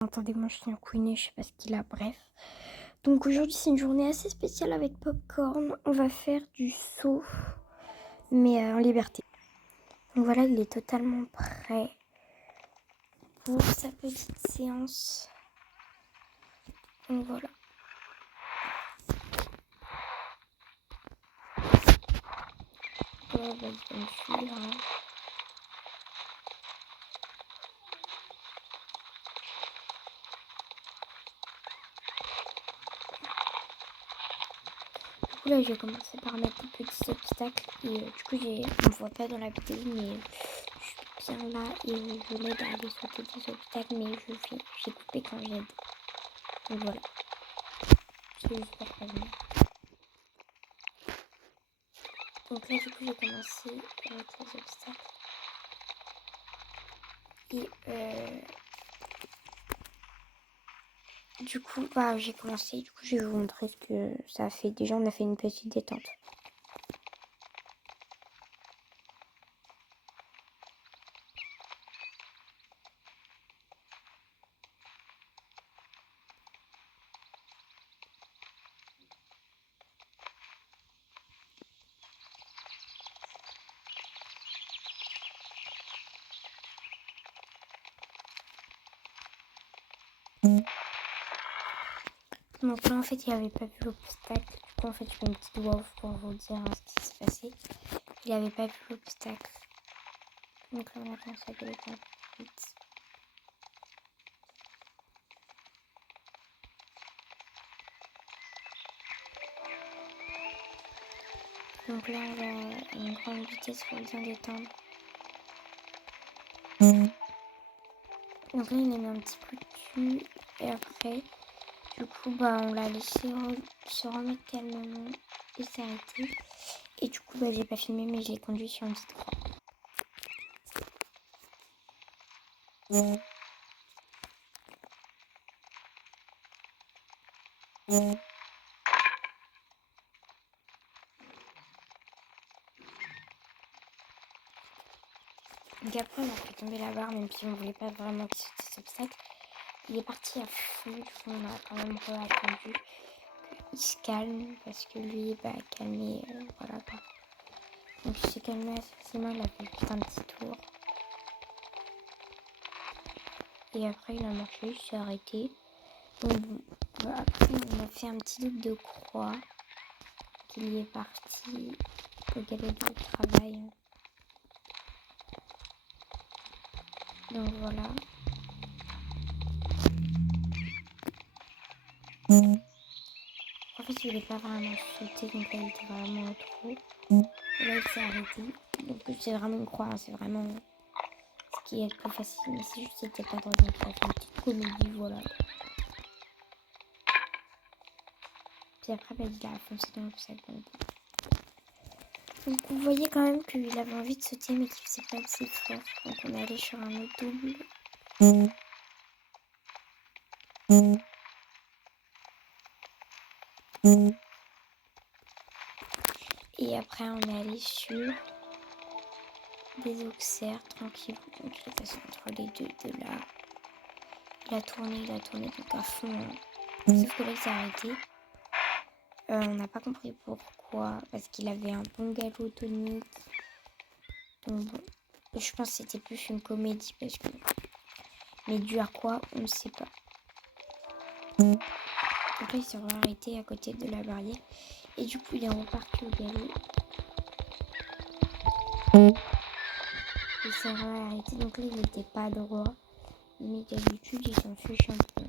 Attendez-moi, je suis en couiné, je sais pas ce qu'il a, bref. Donc aujourd'hui, c'est une journée assez spéciale avec Popcorn. On va faire du saut, mais en liberté. Donc voilà, il est totalement prêt pour sa petite séance. Donc voilà. Voilà, bah, il va me suivre, hein. Du coup là, je vais commencer par mettre des petits obstacles. Et du coup, on me voit pas dans la vidéo, mais je suis bien là et je l'aide à aller sauter des obstacles, mais j'ai coupé quand j'aide. Donc voilà. C'est juste pour prévenir. Donc là, du coup, j'ai commencé avec les obstacles. Et du coup, j'ai commencé. Du coup, je vais vous montrer ce que ça a fait. Déjà, on a fait une petite détente. Donc là, en fait, il n'avait pas vu l'obstacle. Du coup, en fait, je fais une petite voix off pour vous dire ce qui s'est passé. Il n'avait pas vu l'obstacle. Donc là, on a commencé à gueuler un peu vite. Donc là, on va à une grande vitesse pour bien détendre. Donc là, il a mis un petit coup de cul. Et après, du coup, on l'a laissé se remettre calmement et s'arrêter. Et du coup, j'ai pas filmé, mais je l'ai conduit sur une petite croix. Donc après, on a fait tomber la barre, même si on voulait pas vraiment qu'il saute cet obstacle. Il est parti à fond, du coup, on a quand même attendu qu'il se calme, parce que lui, calmé, voilà quoi. Donc il s'est calmé assez facilement, il a fait juste un petit tour. Et après, il a marché, il s'est arrêté. Donc après, on a fait un petit loop de croix, qu'il est parti au galop de travail. Donc voilà. En fait, il voulait pas vraiment sauter, donc là, il était vraiment trop. Et là, il s'est arrêté. Donc c'est vraiment une croix, hein, c'est vraiment ce qui est le plus facile. Mais c'est juste que c'était pas drôle, donc il a fait une petite comédie, voilà. Puis après, il a foncé dans l'obstacle. Donc vous voyez quand même qu'il avait envie de sauter, mais qu'il faisait pas assez fort. Donc on est allé sur un autre double. Et après, on est allé sur des auxerres tranquilles. Donc il est passé entre les deux de là. Il a tourné donc à fond. Sauf que là, il s'est arrêté. On n'a pas compris pourquoi. Parce qu'il avait un bon galop tonique. Donc bon, je pense que c'était plus une comédie. Parce que... Mais dû à quoi, on ne sait pas. Donc là, il s'est arrêté à côté de la barrière. Et du coup, il est reparti au galop. Il s'est arrêté. Donc là, il n'était pas droit. Mais d'habitude, il s'en fiche un peu.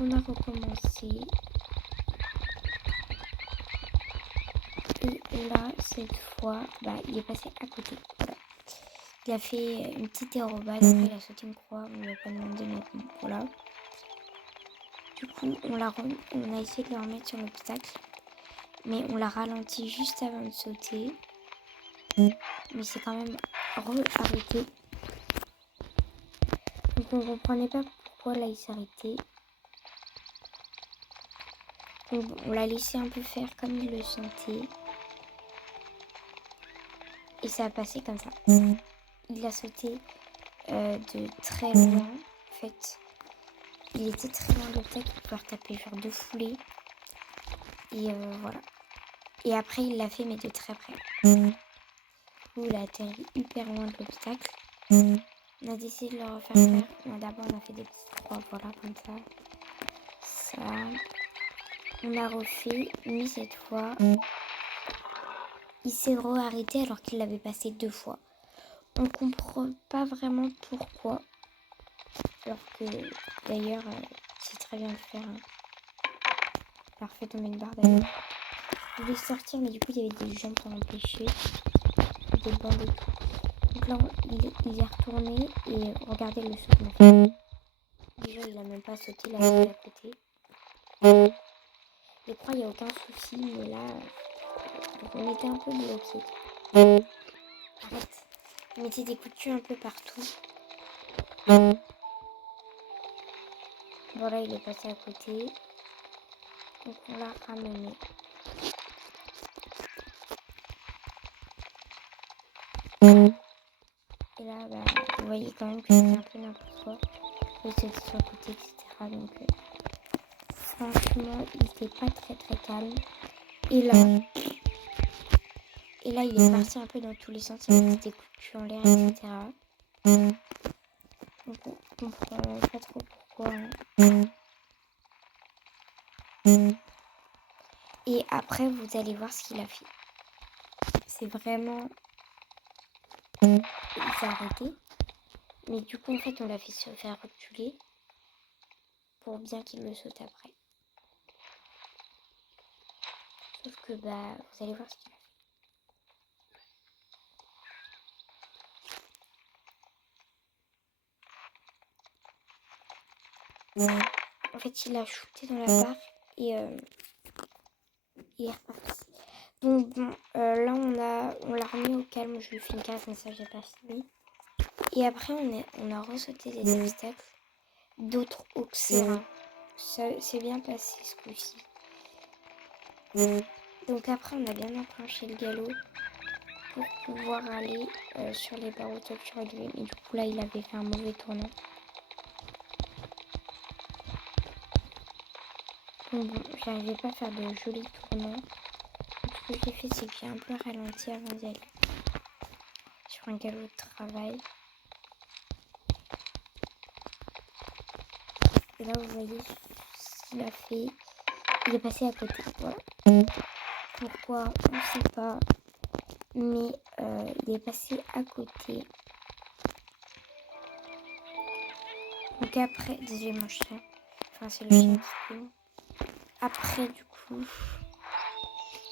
On a recommencé. Et là, cette fois, il est passé à côté. Voilà. Il a fait une petite aérobase. Après, il a sauté une croix. On ne lui a pas demandé, mais voilà. Du coup, on a essayé de le remettre sur l'obstacle. Mais on l'a ralenti juste avant de sauter. Mais c'est quand même arrêté. Donc on ne comprenait pas pourquoi là il s'est arrêté. Donc on l'a laissé un peu faire comme il le sentait. Et ça a passé comme ça. Il a sauté de très loin. En fait, il était très loin de l'obstacle pour pouvoir taper genre de foulée. Et voilà. Et après, il l'a fait, mais de très près. Où il a atterri hyper loin de l'obstacle. On a décidé de le refaire faire. Non, d'abord, on a fait des petits croix, voilà, comme ça. Ça. On a refait, mais cette fois, il s'est re-arrêté alors qu'il l'avait passé 2 fois. On comprend pas vraiment pourquoi. Alors que, d'ailleurs, c'est très bien de faire. Hein. Il a refait tomber une barre d'ailleurs. Je voulais sortir, mais du coup, il y avait des gens pour empêcher. Des bandes et tout. Donc là, il est retourné et regardez le saut qu'on a fait. Déjà, il a même pas sauté, là, il est à côté. Les croix, il n'y a aucun souci, mais là, donc on était un peu bloqués. Arrête. On mettait des coups de pied un peu partout. Voilà, il est passé à côté. Donc on l'a ramené. Et là, bah, vous voyez quand même que c'était un peu n'importe quoi. Il sautait sur le côté, etc. Donc franchement, il n'était pas très très calme. Et là, il est parti un peu dans tous les sens. Il a fait des coups de pied en l'air, etc. Donc on comprend pas trop pourquoi. Hein. Et après, vous allez voir ce qu'il a fait. C'est vraiment... Il s'est arrêté. Mais du coup, en fait, on l'a fait se faire reculer pour bien qu'il le saute après. Sauf que, bah, vous allez voir ce qu'il a fait. En fait, il a shooté dans la barre et il est reparti. Donc, bon, là, on l'a remis au calme. Je lui fais une case, mais ça, j'ai pas fini. Et après, on a ressauté des obstacles. D'autres Auxerra. Ça c'est bien passé ce coup-ci. Donc après, on a bien enclenché le galop pour pouvoir aller sur les barreaux top sur lui. Mais du coup, là, il avait fait un mauvais tournant. Donc bon, j'arrivais pas à faire de jolis tournants. Donc, ce que j'ai fait, c'est que j'ai un peu ralenti avant d'y aller. Sur un galop de travail. Et là, vous voyez ce qu'il a fait. Il est passé à côté. Voilà. Pourquoi? On ne sait pas. Mais il est passé à côté. Donc après, désolé mon chien. Enfin, c'est le chien qui court. Après, du coup,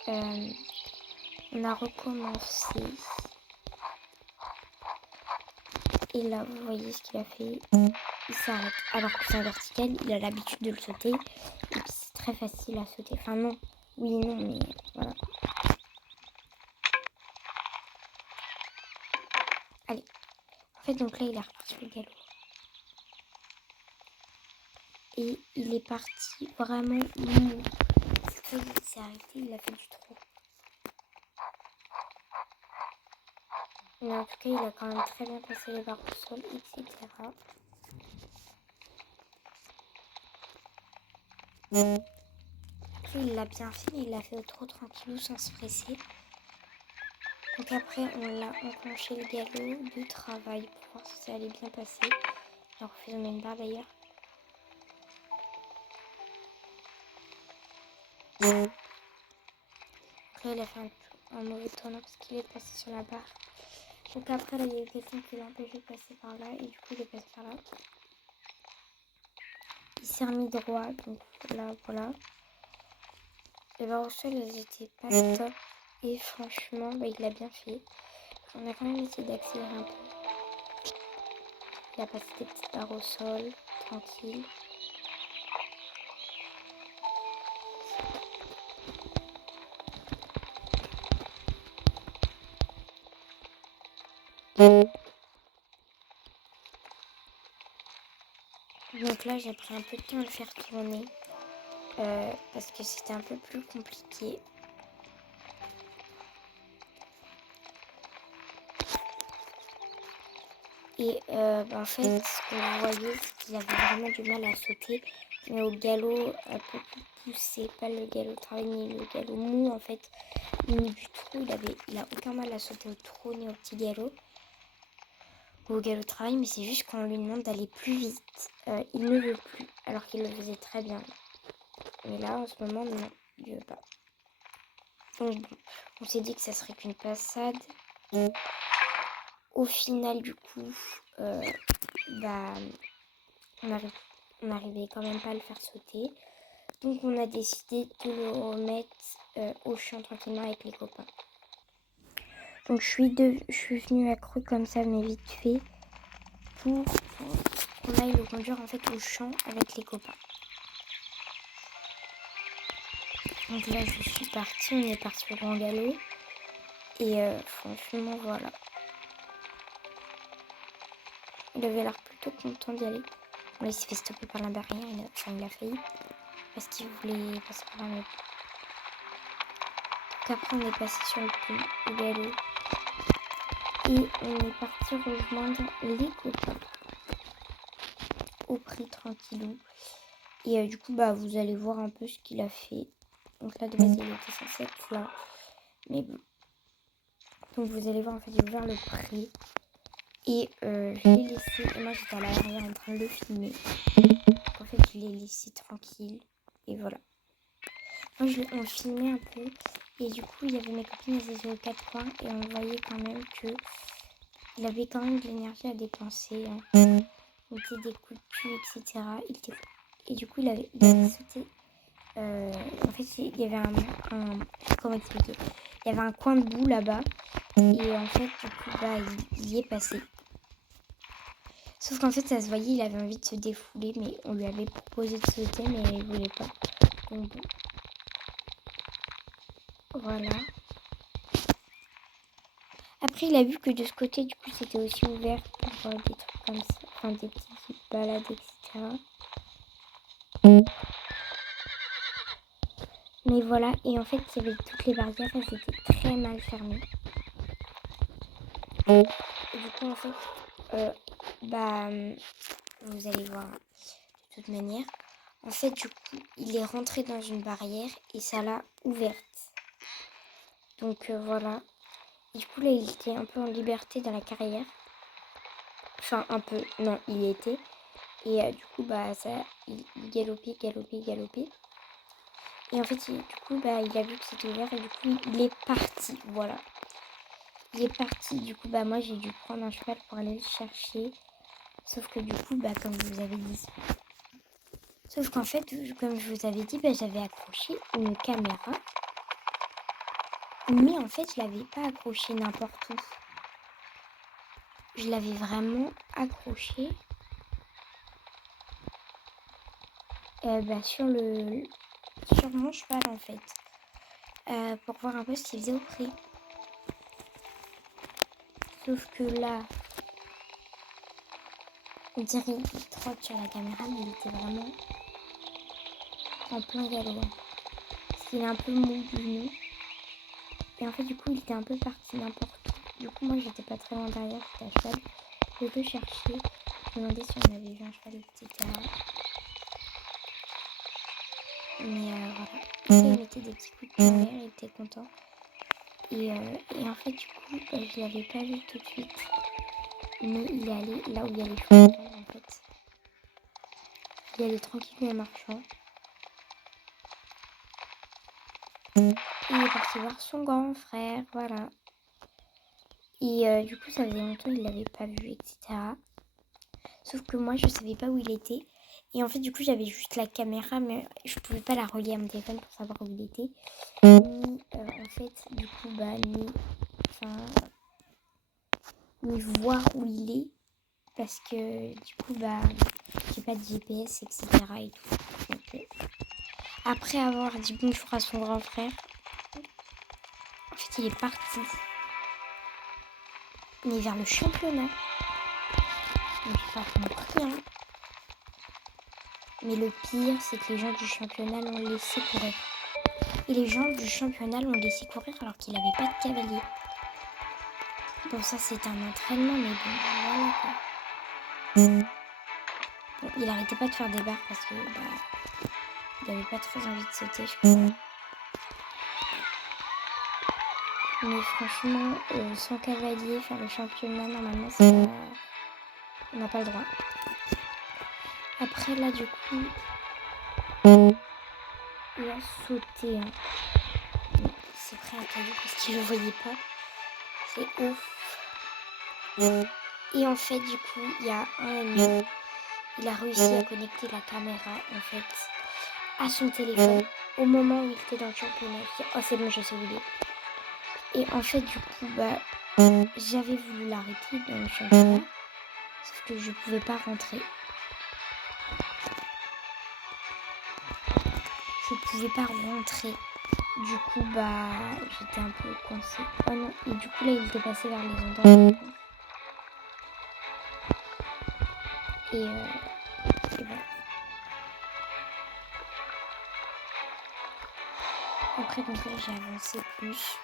on a recommencé. Et là, vous voyez ce qu'il a fait. Il s'arrête. Alors que c'est un vertical, il a l'habitude de le sauter. Et puis c'est très facile à sauter. Enfin non, oui non, mais voilà. Allez. En fait, donc là, il a reparti le galop. Et il est parti vraiment mou. Après, il s'est arrêté, il a fait du trot. Mais en tout cas, il a quand même très bien passé les barres au sol, etc. Après, il l'a bien fait, mais il l'a fait trop tranquillou sans se presser. Donc après, on l'a enclenché le galop de travail pour voir si ça allait bien passer. J'ai refait une barre d'ailleurs. Donc là, il a fait un mauvais tournant parce qu'il est passé sur la barre. Donc après, là, il y a eu quelqu'un qui l'a empêché de passer par là et du coup, il est passé par là. Il s'est remis droit, donc là, voilà. Les barres au sol, elles étaient pas top. Et franchement, bah, il l'a bien fait. On a quand même essayé d'accélérer un peu. Il a passé des petites barres au sol, tranquille. Donc là, j'ai pris un peu de temps à le faire tourner. Parce que c'était un peu plus compliqué. Et en fait, ce que vous voyez, c'est qu'il avait vraiment du mal à sauter. Mais au galop un peu plus poussé, pas le galop travail ni le galop mou en fait, ni du trou, il a aucun mal à sauter au trot ni au petit galop. Ou au galop travail, mais c'est juste quand on lui demande d'aller plus vite, il ne veut plus, alors qu'il le faisait très bien. Mais là, en ce moment, non, il ne veut pas. Donc bon, on s'est dit que ça serait qu'une passade. Au final, du coup, on n'arrivait quand même pas à le faire sauter. Donc on a décidé de le remettre au champ tranquillement avec les copains. Donc je suis venue accrue comme ça, mais vite fait, pour qu'on aille le conduire en fait au champ avec les copains. Donc là je suis partie, on est parti au grand galop. Et franchement voilà. Il avait l'air plutôt content d'y aller. Là il s'est fait stopper par la barrière, il a failli. Parce qu'il voulait passer par là. Donc après on est passé sur le pont, le galop. Et on est parti rejoindre les copains. Au prix tranquillou. Et du coup vous allez voir un peu ce qu'il a fait. Donc là de base il était censé être là. Mais bon. Donc vous allez voir en fait j'ai ouvert le prix. Et je l'ai laissé. Et moi j'étais à l'arrière en train de le filmer. Donc, en fait je l'ai laissé tranquille. Et voilà. Moi on le filmait un peu. Et du coup il y avait mes copines, elles étaient aux quatre coins. Et on voyait quand même que il avait quand même de l'énergie à dépenser. Hein. Il était des coups de cul, etc. Et du coup il avait sauté. En fait il y avait comment expliquer, il y avait un coin de boue là-bas. Et en fait du coup il y est passé. Sauf qu'en fait ça se voyait, il avait envie de se défouler. Mais on lui avait proposé de sauter mais il voulait pas. Donc bon. Voilà. Après il a vu que de ce côté du coup c'était aussi ouvert pour des trucs comme ça. Enfin des petites balades, etc. Mais voilà, et en fait, il y avait toutes les barrières, elles étaient très mal fermées. Et du coup, en fait, vous allez voir de toute manière. En fait, du coup, il est rentré dans une barrière et ça l'a ouverte. Donc voilà. Et du coup, là, il était un peu en liberté dans la carrière. Enfin, un peu, non, il était. Et du coup, il galopait. Et en fait, du coup, il a vu que c'était ouvert et du coup, il est parti. Voilà. Il est parti. Du coup, moi, j'ai dû prendre un cheval pour aller le chercher. Sauf que du coup, comme je vous avais dit. Sauf qu'en fait, comme je vous avais dit, j'avais accroché une caméra. Mais en fait, je l'avais pas accrochée n'importe où. Je l'avais vraiment accrochée sur mon cheval en fait. Pour voir un peu ce qu'il faisait au prix. Sauf que là, on dirait qu'il trotte sur la caméra, mais il était vraiment en plein galop. Parce qu'il est un peu mou du genou. Et en fait, du coup, il était un peu parti n'importe où. Du coup, moi, j'étais pas très loin derrière, j'étais à cheval. Je peux chercher, je me demandais si on avait vu un cheval, etc. Mais voilà. Il mettait des petits coups de pied en l'air, il était content. Et en fait, du coup, je l'avais pas vu tout de suite. Mais il est allé là où il y a les chevaux, en fait. Il allait tranquille en marchant. Et il est parti voir son grand frère, voilà. Et du coup, ça faisait longtemps qu'il l'avait pas vu, etc. Sauf que moi, je savais pas où il était. Et en fait, du coup, j'avais juste la caméra, mais je pouvais pas la relier à mon téléphone pour savoir où il était. Ni, en fait, du coup, ni voir où il est. Parce que, du coup, j'ai pas de GPS, etc. et tout. Donc, après avoir dit bonjour à son grand frère, en fait, il est parti. Mais vers le championnat. Donc, j'ai pas compris, hein. Mais le pire, c'est que les gens du championnat l'ont laissé courir. Et les gens du championnat l'ont laissé courir alors qu'il n'avait pas de cavalier. Bon, ça, c'est un entraînement, mais bon, voilà quoi. Bon, il arrêtait pas de faire des barres parce que il avait pas très envie de sauter, je crois. Mais franchement, sans cavalier, faire le championnat, normalement, c'est pas... on n'a pas le droit. Après, là, du coup, il a sauté. Hein. C'est prêt à caillou parce qu'il le voyait pas. C'est ouf. Et en fait, du coup, il y a un ami. Il a réussi à connecter la caméra, en fait, à son téléphone au moment où il était dans le championnat. Je dis, oh, c'est bon, je sais où il est. Et en fait, du coup, j'avais voulu l'arrêter dans le championnat, sauf que je pouvais pas rentrer. Je pouvais pas rentrer. Du coup, j'étais un peu coincée. Oh non, et du coup, là, il était passé vers les endroits. Et voilà. Après, donc là, j'ai avancé plus.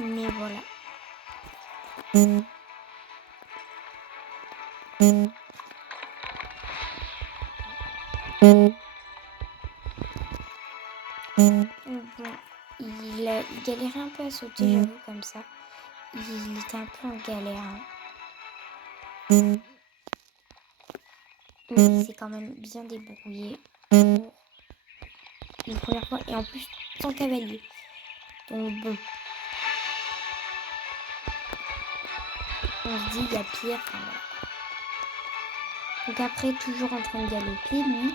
Mais voilà. Bon, il galérait un peu à sauter, j'avoue, comme ça. Il était un peu en galère. Mais il s'est quand même bien débrouillé pour une première fois. Et en plus, sans cavalier. Donc bon. On se dit, il y a pire. Enfin, voilà. Donc après, toujours en train de galoper, lui,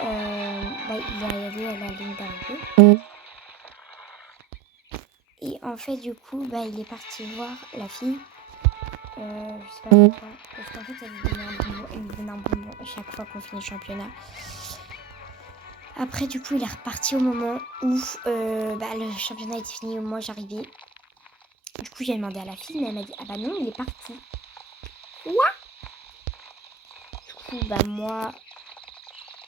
il est allé à la ligne d'arrivée. Et en fait, du coup, il est parti voir la fille. Je sais pas pourquoi. Parce qu'en fait, elle lui donnait un bonbon à chaque fois qu'on finit le championnat. Après, du coup, il est reparti au moment où le championnat était fini, où moi j'arrivais. Du coup, j'ai demandé à la fille, mais elle m'a dit, ah bah non, il est parti. Quoi? Du coup, moi,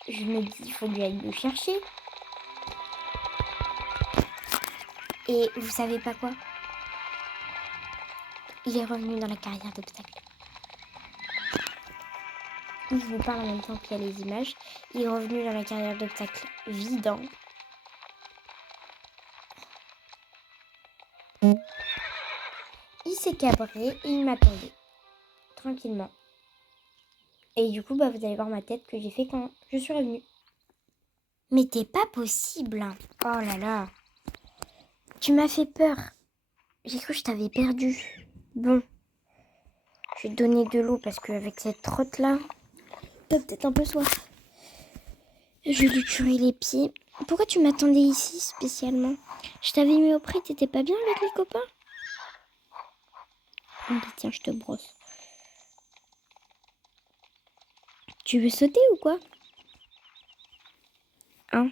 je me dis, il faut que j'aille le chercher. Et vous savez pas quoi? Il est revenu dans la carrière d'obstacles. Je vous parle en même temps qu'il y a les images. Il est revenu dans la carrière d'obstacles vide. Il s'est cabré et il m'attendait. Tranquillement. Et du coup, vous allez voir ma tête que j'ai fait quand je suis revenue. Mais t'es pas possible. Oh là là. Tu m'as fait peur. J'ai cru que je t'avais perdu. Bon. Je vais te donner de l'eau parce qu'avec cette trotte là, t'as peut-être un peu soif. Je vais lui curer les pieds. Pourquoi tu m'attendais ici spécialement? Je t'avais mis auprès, t'étais pas bien avec les copains? Allez, tiens, je te brosse. Tu veux sauter ou quoi? Hein?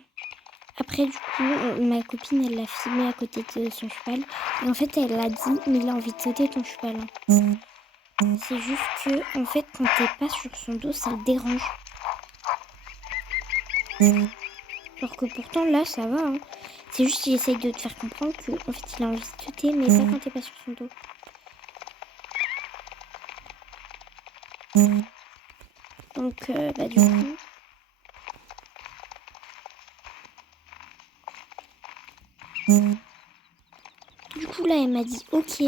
Après, du coup, ma copine, elle l'a filmé à côté de son cheval. Et en fait, elle a dit, mais il a envie de sauter ton cheval. C'est juste que, en fait, quand t'es pas sur son dos, ça le dérange. Alors que pourtant, là, ça va. Hein. C'est juste qu'il essaye de te faire comprendre que, en fait, il a envie de sauter, mais pas quand t'es pas sur son dos. Donc, du coup... Du coup, là, elle m'a dit, ok,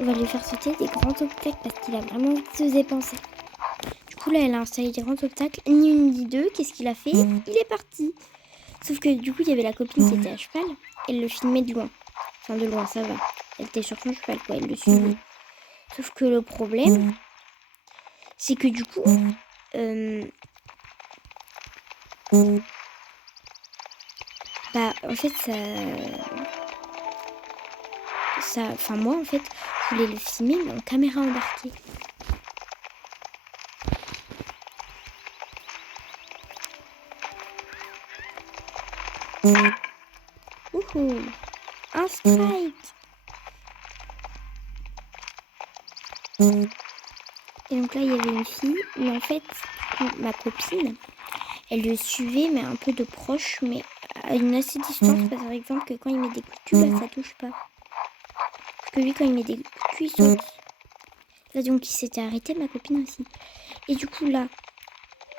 on va lui faire sauter des grands obstacles parce qu'il a vraiment envie de se dépenser. Du coup, là, elle a installé des grands obstacles. Ni une ni deux. Qu'est-ce qu'il a fait? Il est parti. Sauf que, du coup, il y avait la copine qui était à cheval. Elle le filmait de loin. Enfin, de loin, ça va. Elle était sur son cheval, quoi. Elle le suivait. Sauf que le problème, c'est que, du coup... en fait, enfin, moi, en fait, je voulais le filmer, mais en caméra embarquée. Wouhou! Un strike! Et donc là, il y avait une fille, mais en fait, ma copine, elle le suivait, mais un peu de proche, mais à une assez distance, par exemple, que quand il met des coups de cul, bah, ça touche pas. Parce que lui, quand il met des coups de cul, il saute. Là, donc, il s'était arrêté, ma copine aussi. Et du coup, là,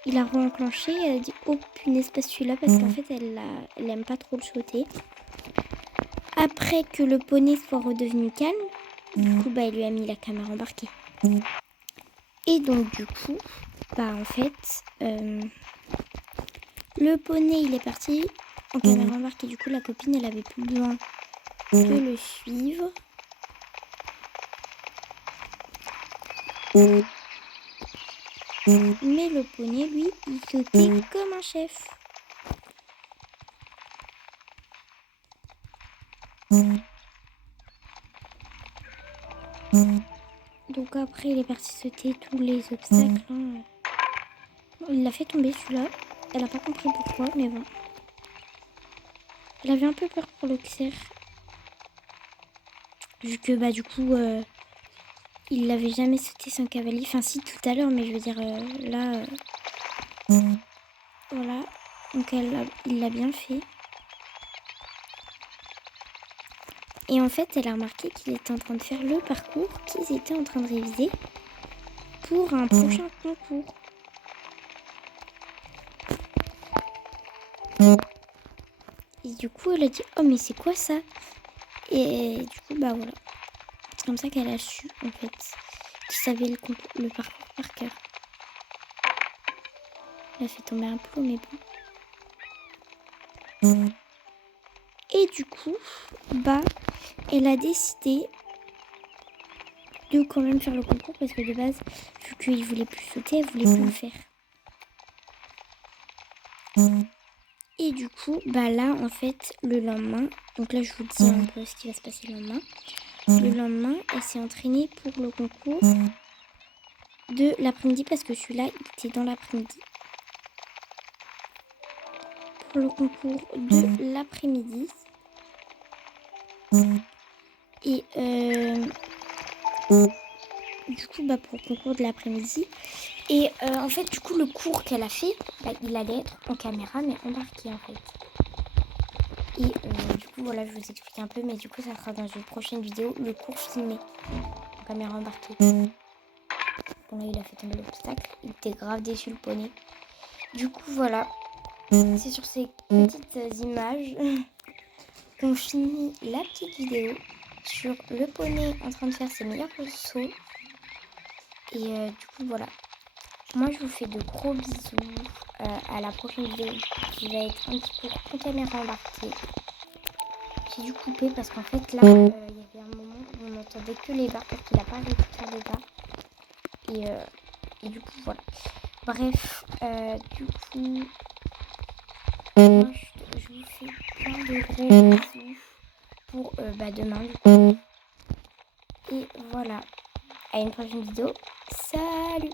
il a re-enclenché. Elle a dit, oh punaise, pas celui-là, parce qu'en fait, elle aime pas trop le sauter. Après que le poney soit redevenu calme, du coup, bah, elle lui a mis la caméra embarquée. Et donc, du coup, bah, en fait, le poney, il est parti en caméra embarquée. Du coup, la copine, elle avait plus besoin de le suivre. Mais le poney, lui, il sautait comme un chef. Donc après, il est parti sauter tous les obstacles. Hein. Il l'a fait tomber celui-là. Elle a pas compris pourquoi, mais bon. Elle avait un peu peur pour le cerf. Vu que, bah, du coup, il l'avait jamais sauté sans cavalier. Enfin, si, tout à l'heure, mais je veux dire, là, voilà. Donc, il l'a bien fait. Et en fait, elle a remarqué qu'il était en train de faire le parcours qu'ils étaient en train de réviser pour un prochain concours. Et du coup, elle a dit, oh, mais c'est quoi ça? Et du coup, bah voilà. C'est comme ça qu'elle a su, en fait, qu'il savait le parcours par cœur. Elle a fait tomber un plot, mais bon. Et du coup, bah, elle a décidé de quand même faire le concours parce que de base, vu qu'il voulait plus sauter, elle voulait plus le faire. Et du coup, bah là, en fait, le lendemain, donc là, je vous dis un peu ce qui va se passer le lendemain. Le lendemain, elle s'est entraînée pour le concours de l'après-midi parce que celui-là, il était dans l'après-midi. Pour le concours de l'après-midi. Et du coup, bah, pour le concours de l'après-midi. Et en fait, du coup, le cours qu'elle a fait, bah, il allait être en caméra, mais embarqué, en fait. Et du coup, voilà, je vous explique un peu, mais du coup, ça sera dans une prochaine vidéo, le cours filmé, en caméra embarquée. Bon, là, il a fait tomber l'obstacle. Il était grave déçu, le poney. Du coup, voilà. C'est sur ces petites images qu'on finit la petite vidéo sur le poney en train de faire ses meilleurs sauts. Et du coup, voilà. Moi, je vous fais de gros bisous. À la prochaine vidéo qui va être un petit cours en caméra embarquée. J'ai dû couper parce qu'en fait, là, il y avait un moment où on n'entendait que les barres parce qu'il n'a pas arrêté de faire des barres. Et du coup, voilà. Bref, du coup, moi, je vous fais plein de gros bisous pour demain, du coup. Et voilà. À une prochaine vidéo. Salut!